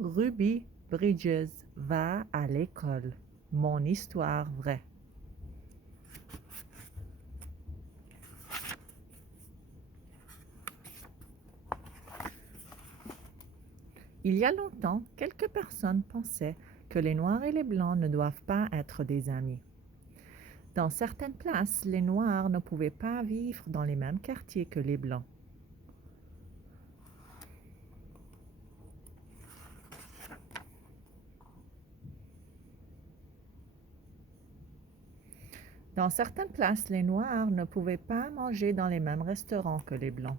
Ruby Bridges va à l'école. Mon histoire vraie. Il y a longtemps, quelques personnes pensaient que les Noirs et les Blancs ne doivent pas être des amis. Dans certaines places, les Noirs ne pouvaient pas vivre dans les mêmes quartiers que les Blancs. Dans certaines places, les Noirs ne pouvaient pas manger dans les mêmes restaurants que les Blancs.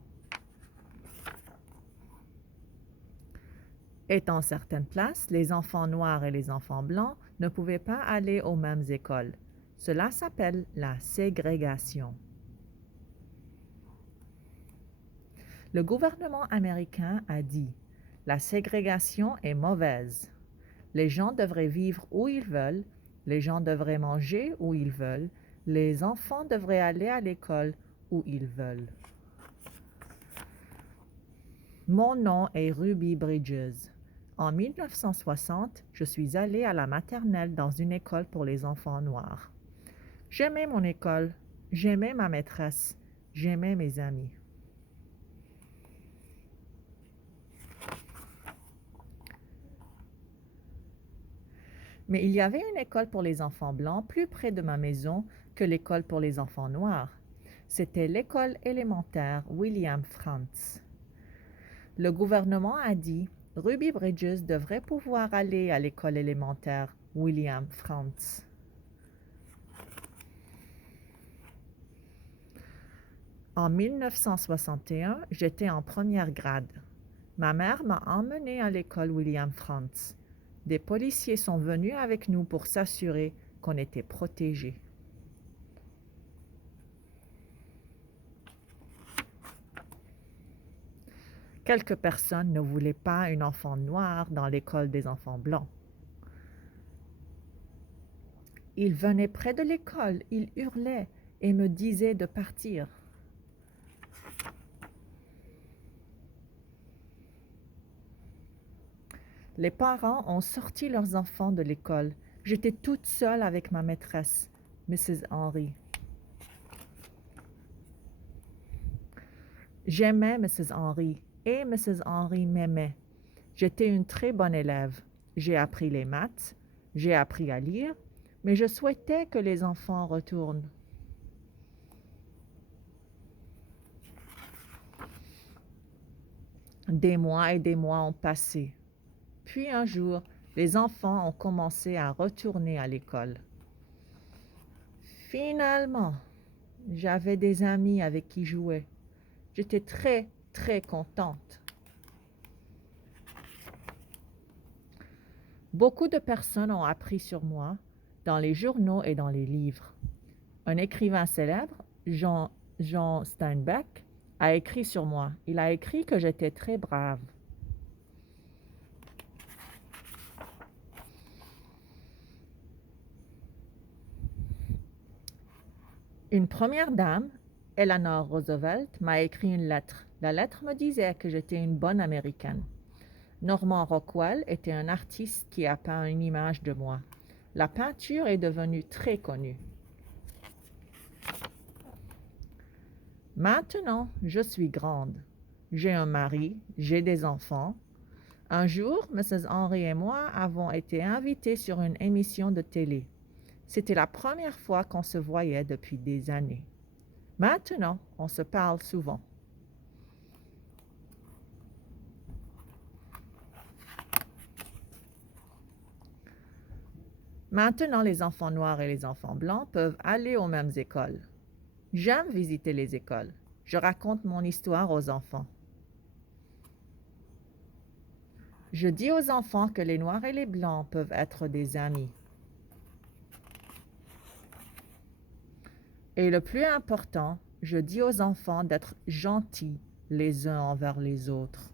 Et dans certaines places, les enfants noirs et les enfants blancs ne pouvaient pas aller aux mêmes écoles. Cela s'appelle la ségrégation. Le gouvernement américain a dit « La ségrégation est mauvaise. Les gens devraient vivre où ils veulent, les gens devraient manger où ils veulent, les enfants devraient aller à l'école où ils veulent. » Mon nom est Ruby Bridges. En 1960, je suis allée à la maternelle dans une école pour les enfants noirs. J'aimais mon école, j'aimais ma maîtresse, j'aimais mes amis. Mais il y avait une école pour les enfants blancs plus près de ma maison que l'école pour les enfants noirs. C'était l'école élémentaire William Frantz. Le gouvernement a dit « Ruby Bridges devrait pouvoir aller à l'école élémentaire William Frantz. » En 1961, j'étais en première grade. Ma mère m'a emmenée à l'école William Frantz. Des policiers sont venus avec nous pour s'assurer qu'on était protégés. Quelques personnes ne voulaient pas une enfant noire dans l'école des enfants blancs. Ils venaient près de l'école, ils hurlaient et me disaient de partir. Les parents ont sorti leurs enfants de l'école. J'étais toute seule avec ma maîtresse, Mrs. Henry. J'aimais Mrs. Henry et Mrs. Henry m'aimait. J'étais une très bonne élève. J'ai appris les maths, j'ai appris à lire, mais je souhaitais que les enfants retournent. Des mois et des mois ont passé. Puis un jour, les enfants ont commencé à retourner à l'école. Finalement, j'avais des amis avec qui jouer. J'étais très, très contente. Beaucoup de personnes ont appris sur moi dans les journaux et dans les livres. Un écrivain célèbre, John Steinbeck, a écrit sur moi. Il a écrit que j'étais très brave. Une première dame, Eleanor Roosevelt, m'a écrit une lettre. La lettre me disait que j'étais une bonne Américaine. Norman Rockwell était un artiste qui a peint une image de moi. La peinture est devenue très connue. Maintenant, je suis grande. J'ai un mari, j'ai des enfants. Un jour, Mrs. Henry et moi avons été invités sur une émission de télé. C'était la première fois qu'on se voyait depuis des années. Maintenant, on se parle souvent. Maintenant, les enfants noirs et les enfants blancs peuvent aller aux mêmes écoles. J'aime visiter les écoles. Je raconte mon histoire aux enfants. Je dis aux enfants que les noirs et les blancs peuvent être des amis. Et le plus important, je dis aux enfants d'être gentils les uns envers les autres.